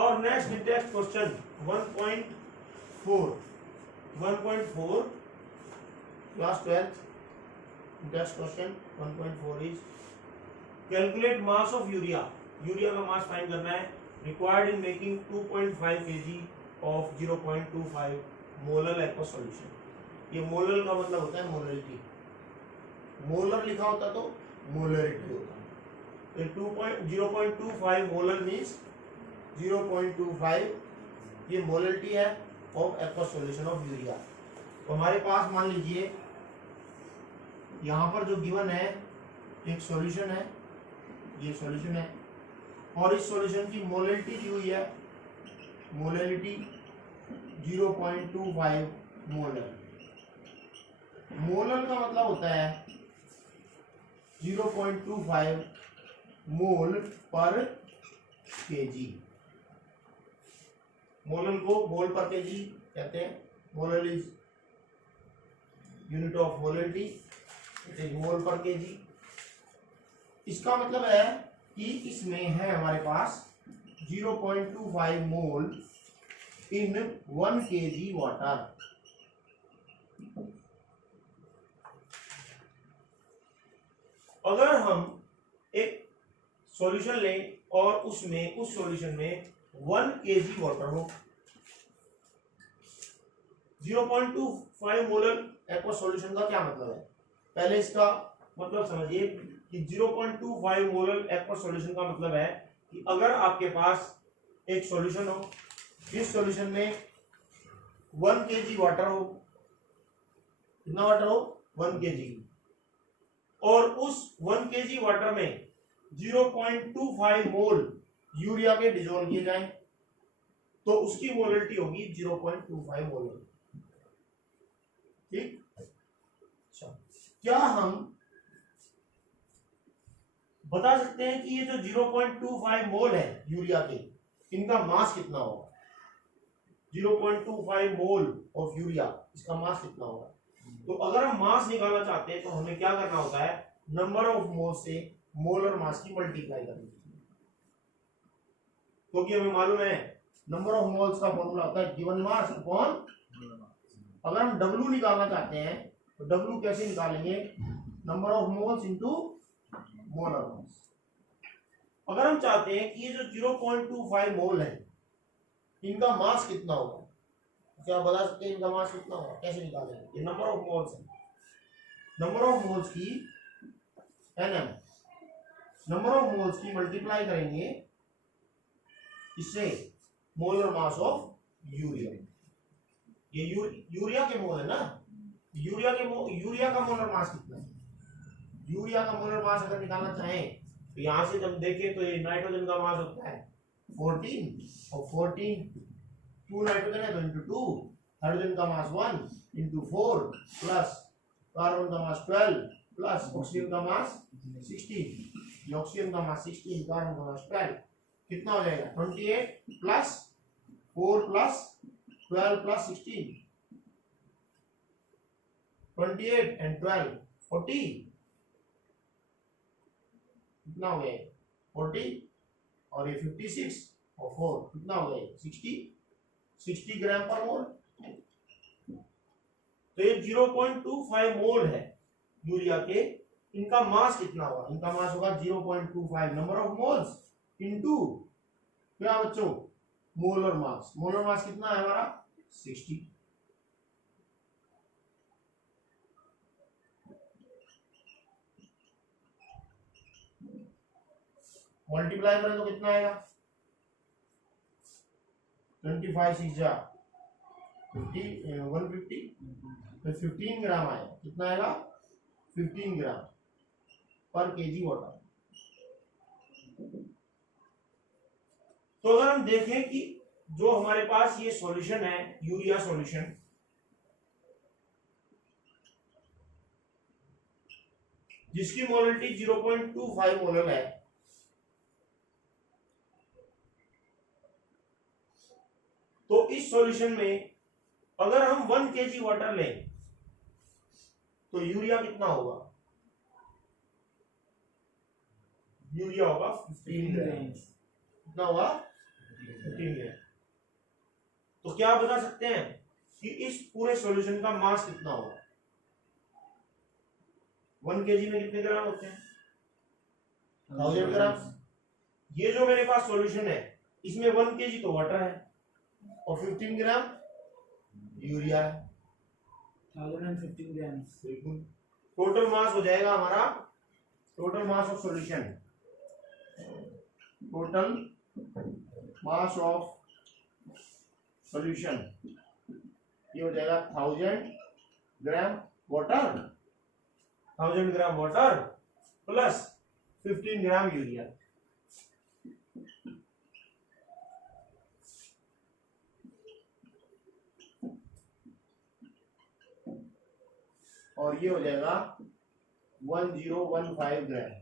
और next test question 1.4 class 12th test question 1.4 is calculate mass of urea. Urea का mass find करना है। Required in making 2.5 kg of 0.25 molar aqueous solution. ये molar का मतलब होता है मोलरिटी। मोलर लिखा होता तो मोलरिटी होता। तो 0.25 मोलर मीन्स 0.25 ये मोलरिटी है of aqueous solution of urea. तो हमारे पास मान लीजिए यहाँ पर जो गिवन है एक सॉल्यूशन है, ये सॉल्यूशन है और इस सॉल्यूशन की मोलरिटी दी हुई है, मोलरिटी 0.25 मोलर। मोलर का मतलब होता है 0.25 मोल पर केजी। मोलर को मोल पर केजी कहते हैं। Molar is unit of molarity, it is mole पर केजी। इसका मतलब है कि इसमें है हमारे पास 0.25 मोल इन 1 kg वाटर। अगर हम एक सॉल्यूशन लें और उसमें उस सॉल्यूशन में 1 kg वाटर हो, 0.25 मोलर एक्वा सॉल्यूशन का क्या मतलब है? पहले इसका मतलब समझिए कि 0.25 मोलर एक्वा सॉल्यूशन का मतलब है कि अगर आपके पास एक सॉल्यूशन हो, इस सॉल्यूशन में 1 kg वाटर हो, कितना वाटर हो? 1 kg, और उस 1 kg वाटर में 0.25 मोल यूरिया के डिजोल्व किए जाएं तो उसकी मोलरिटी होगी 0.25 मोलर। ठीक। अच्छा, क्या हम बता सकते हैं कि ये जो 0.25 मोल है यूरिया के, इनका मास कितना होगा? 0.25 मोल ऑफ यूरिया, इसका मास कितना होगा? तो अगर हम मास निकालना चाहते हैं तो हमें क्या करना होता है? नंबर ऑफ मोल से मोलर मास की मल्टीप्लाई करनी है। क्योंकि हमें मालूम है नंबर ऑफ मोल्स का फॉर्मूला होता है गिवन मास अपॉन। अगर हम W निकालना चाहते हैं तो W कैसे निकालेंगे? Number of moles into molar mass. अगर हम चाहते हैं कि ये जो 0.25 मोल है इनका मास कितना होगा, क्या आप बता सकते हैं इनका मास कितना होगा? कैसे निकालेंगे? ये नंबर ऑफ मोल्स है। नंबर ऑफ मोल्स की NM, नंबर ऑफ मोल्स की मल्टीप्लाई करेंगे इससे मोलर मास ऑफ यूरिया। ये यूरिया के मोल है ना, यूरिया का मोलर मास कितना है? यूरिया का मोलर मास अगर निकालना चाहें तो यहां से जब देखें तो ये नाइट्रोजन का मास होता है 14, और 14 2 नाइट्रोजन है तो इंटू 2, हाइड्रोजन का मास 1 इंटू 4 प्लस कार्बन का मास 12 प्लस ऑक्सीजन का मास 16। ऑक्सीजन का मास 16, कार्बन का मास 12, कितना हो जाएगा? 28 प्लस 4 प्लस 12 प्लस 16, 28 एंड 12 40, कितना हो गया? 40 और ये 56 और 4 कितना हो गया? 60 ग्राम पर मोल। तो ये 0.25 मोल है यूरिया के। इनका मास कितना होगा? इनका मास होगा 0.25 नंबर ऑफ मोल्स इनटू क्या बच्चों? Molar mass. मोलर मास कितना है हमारा? 60। मल्टीप्लाई करें तो कितना आएगा? 25 6 जा 50 150, तो 15 ग्राम आएगा। कितना आएगा? 15 ग्राम पर केजी वाटर। तो अगर हम देखें कि जो हमारे पास ये सॉल्यूशन है यूरिया सॉल्यूशन, जिसकी मोलरिटी 0.25 मोलर है, तो इस सॉल्यूशन में अगर हम 1 kg वाटर लें तो यूरिया कितना होगा? यूरिया होगा 15 ग्राम। कितना होगा? 15 ग्राम। तो क्या बता सकते हैं कि इस पूरे सॉल्यूशन का मास कितना होगा? 1 kg में कितने ग्राम होते हैं? 1000 ग्राम। ये जो मेरे पास सॉल्यूशन है इसमें 1 kg तो वाटर है और 15 ग्राम यूरिया है। 1015 ग्राम। बिल्कुल। टोटल मास हो जाएगा हमारा, total mass of solution, total mass of solution ये हो जाएगा 1000 gram water, 1000 gram water plus 15 gram urea. और ये हो जाएगा 1015 ग्राम।